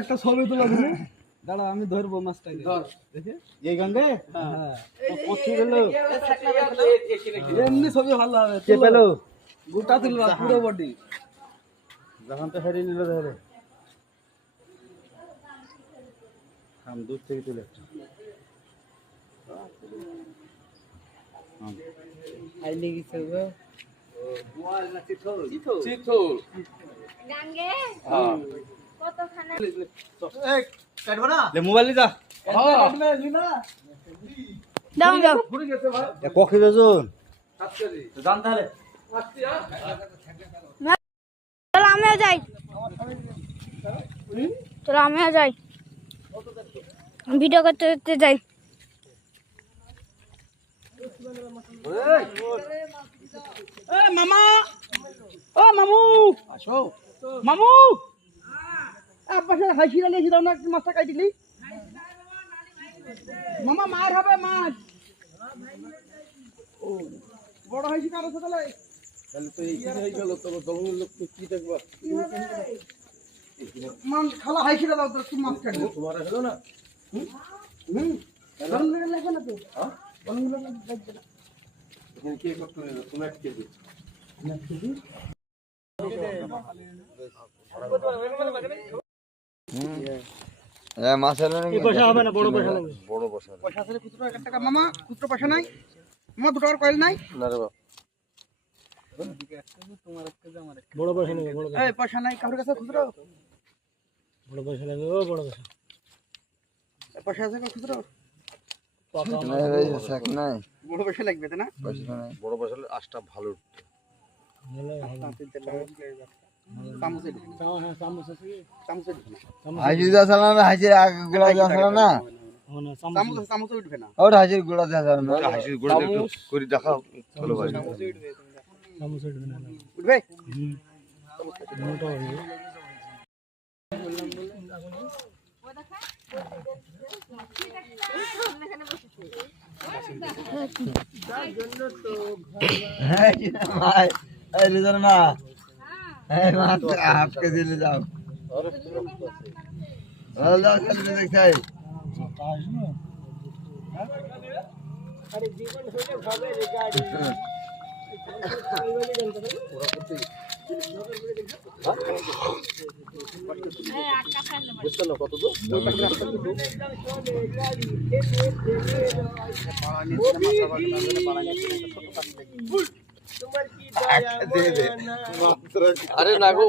একটা ছবি তোলা দিলে দাঁড়া আমি ধরবো মাছটাকে দেখে এই গাঙ্গে এমনি ছবি ভালো হবে কে পেলো গোটা তুলবা পুরো বডি যখন তো হেরে নিল ধরে हम दूध से ही तुले आई लेगी सब मोबाइल ना चिथोल गांगे हां কত খানা ए काटबो ना ले मोबाइल ले जा हां ले लीना দাও দাও পুরি গেছে ভাই এ কখি দজন আচ্ছা তো জান তাহলে আসছি হ্যাঁ চল আমিও যাই চল আমিও যাই ভিডিও করতে করতে যাই এ মামা ও মামু আসো মামু আব্বাসে হাসিরা নিয়ে দাও না মাছটা কাটি দিলি মামা মার হবে মাছ ও বড় হাসি কারো সাথে লাই তাহলে তো এই কি হয়ে গেল তো দমনের লোক তো কি দেখবা মান খালা হাসিরা দাও তো কি মাছ কাটবো তোমার হলো না হুম গরম লাগে না তো হ্যাঁ গরম লাগবে না এখানে কে কত নিল তুমি এক কেজি না কেজি এ মাছের এই পয়সা হবে না বড় পয়সা লাগবে বড় পয়সা পয়সা আছে খুচরো 1 টাকা মামা খুচরো পয়সা নাই মামা 2 টাকার কয়েল নাই না রে বাবা তোমার একটা যে আমার বড় পয়সা নেই বড় এই পয়সা নাই কারোর কাছে খুচরো বড় পয়সা লাগবে ও বড় পয়সা পয়সা আছে খুচরো নাই ভাই শাক নাই বড় পয়সা লাগবে না পয়সা নাই বড় পয়সা আষ্টা ভালো হাজির দাসা না হাজির গুলা দাসা না ওর হাজির গুলা দাসা না হাজির গুলা একটু করে দেখাও চলো ভাই উঠবে ভাই এই রিজন না এই মাছ হাফ কেজি ले जाओ और लो चल देखाই আরে জীবন হইলে ভাবে রে গাড়ি ওরা করতে বুঝছো না কত তো আরে না গো